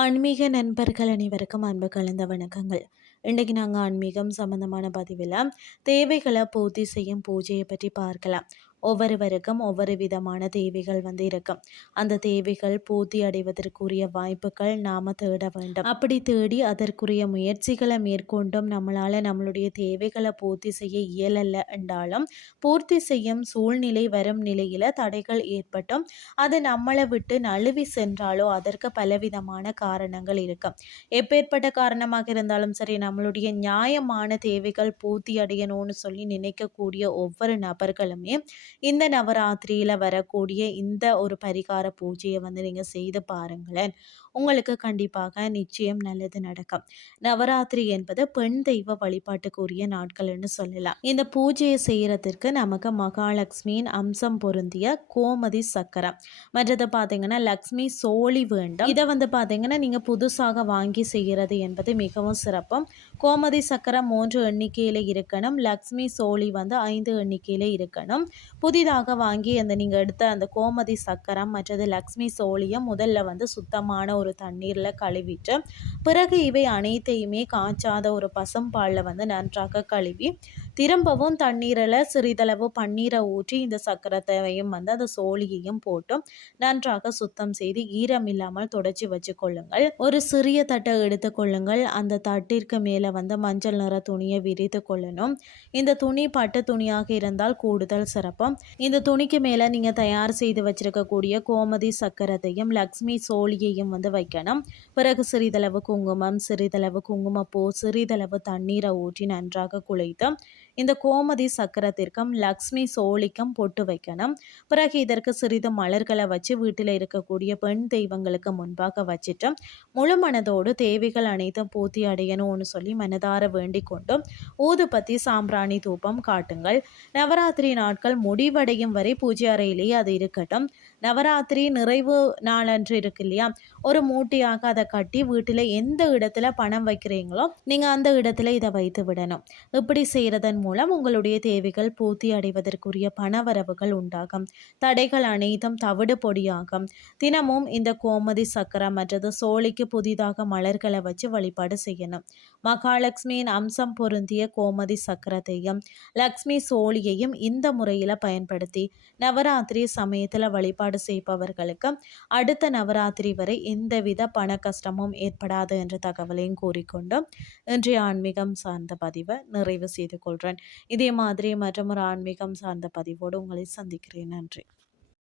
ஆன்மீக நண்பர்கள் அனைவருக்கும் அன்பு கலந்த வணக்கங்கள். இன்றைக்கு நாங்கள் ஆன்மீகம் சம்பந்தமான பதிவில் தேவைகளை பூர்த்தி செய்யும் பூஜையை பற்றி பார்க்கலாம். ஒவ்வொருவருக்கும் ஒவ்வொரு விதமான தேவைகள் வந்து இருக்கும். அந்த தேவைகள் பூர்த்தி அடைவதற்குரிய வாய்ப்புகள் நாம் தேட வேண்டும். அப்படி தேடி அதற்குரிய முயற்சிகளை மேற்கொண்டும் நம்மளால் நம்மளுடைய தேவைகளை பூர்த்தி செய்ய இயலல்ல என்றாலும் பூர்த்தி செய்யும் சூழ்நிலை வரும் நிலையில் தடைகள் ஏற்பட்டும். அது நம்மளை விட்டு நழுவி சென்றாலோ அதற்கு பலவிதமான காரணங்கள் இருக்கும். எப்பேற்பட்ட காரணமாக இருந்தாலும் சரி நம்மளுடைய நியாயமான தேவைகள் பூர்த்தி அடையணும்னு சொல்லி நினைக்கக்கூடிய ஒவ்வொரு நபர்களுமே இந்த நவராத்திரியில் வரக்கூடிய இந்த ஒரு பரிகார பூஜையை வந்து நீங்கள் செய்து பாருங்களேன். உங்களுக்கு கண்டிப்பாக நிச்சயம் நல்லது நடக்கும். நவராத்திரி என்பது பெண் தெய்வ வழிபாட்டுக்குரிய நாட்கள்னு சொல்லலாம். இந்த பூஜையை செய்யறதற்கு நமக்கு மகாலட்சுமியின் அம்சம் பொருந்திய கோமதி சக்கரம். மற்றது பார்த்தீங்கன்னா லக்ஷ்மி சோழி வேண்டும். இதை வந்து பார்த்தீங்கன்னா நீங்கள் புதுசாக வாங்கி செய்கிறது என்பது மிகவும் சிறப்பும். கோமதி சக்கரம் மூன்று எண்ணிக்கையில் இருக்கணும். லக்ஷ்மி சோழி வந்து ஐந்து எண்ணிக்கையில் இருக்கணும். புதிதாக வாங்கி அந்த நீங்கள் எடுத்த அந்த கோமதி சக்கரம் மற்றது லக்ஷ்மி சோழியம் முதல்ல வந்து சுத்தமான ஒரு தண்ணீரில் கழுவிட்டு பிறகு இவை அனைத்தையுமே காய்ச்சாத ஒரு பசும்பாலில் வந்து நன்றாக கழுவி திரும்பவும் தண்ணீரில் சிறிதளவு பன்னீரை ஊற்றி இந்த சக்கரத்தையும் வந்து அந்த சோழியையும் போட்டு நன்றாக சுத்தம் செய்து ஈரம் இல்லாமல் தொடச்சி வச்சு கொள்ளுங்கள். ஒரு சிறிய தட்டை எடுத்துக்கொள்ளுங்கள் அந்த தட்டிற்கு மேலே வந்து மஞ்சள் நிற துணியை விரித்து கொள்ளணும். இந்த துணி பட்டு துணியாக இருந்தால் கூடுதல் சிறப்பு இந்த துணிக்கு மேலே நீங்கள் தயார் செய்து வச்சிருக்கக்கூடிய கோமதி சக்கரத்தையும் லக்ஷ்மி சோழியையும் வந்து வைக்கணும். பிறகு சிறிதளவு குங்குமம் சிறிதளவு குங்குமப்பூ சிறிதளவு தண்ணீரை ஊற்றி நன்றாக குழைத்து இந்த கோமதி சக்கரத்திற்கும் லக்ஷ்மி சோழிக்கும் பொட்டு வைக்கணும். பிறகு இதற்கு சிறிது மலர்களை வச்சு வீட்டில் இருக்கக்கூடிய பெண் தெய்வங்களுக்கு முன்பாக வச்சுட்டு முழு மனதோடு தேவைகள் அனைத்தும் பூர்த்தி அடையணும்னு சொல்லி மனதார வேண்டிக் கொண்டும் ஊதுபத்தி சாம்பிராணி தூப்பம் காட்டுங்கள். நவராத்திரி நாட்கள் முடிவடையும் வரை பூஜை அறையிலேயே அது இருக்கட்டும். நவராத்திரி நிறைவு நாளன்று இருக்கு இல்லையா? ஒரு மூட்டையாக அதை கட்டி வீட்டில் எந்த இடத்துல பணம் வைக்கிறீங்களோ நீங்கள் அந்த இடத்துல இதை வைத்து விடணும். இப்படி செய்கிறதன் மூலம் உங்களுடைய தேவைகள் பூர்த்தி அடைவதற்குரிய பணவரவுகள் உண்டாகும். தடைகள் அனைத்தும் தவிடு பொடியாகும். தினமும் இந்த கோமதி சக்கரம் அல்லது சோழிக்கு புதிதாக மலர்களை வச்சு வழிபாடு செய்யணும். மகாலட்சுமியின் அம்சம் பொருந்திய கோமதி சக்கரத்தையும் லக்ஷ்மி சோழியையும் இந்த முறையில் பயன்படுத்தி நவராத்திரி சமயத்தில் வழிபாடு செய்பவர்களுக்கு அடுத்த நவராத்திரி வரை எந்தவித பண கஷ்டமும் ஏற்படாது என்ற தகவலையும் கூறிக்கொண்டு இன்றைய ஆன்மீகம் சார்ந்த பதிவை நிறைவு செய்து கொள்கிறேன் இதே மாதிரி மற்றொரு ஆன்மீகம் சார்ந்த பதிவோடு உங்களை சந்திக்கிறேன். நன்றி.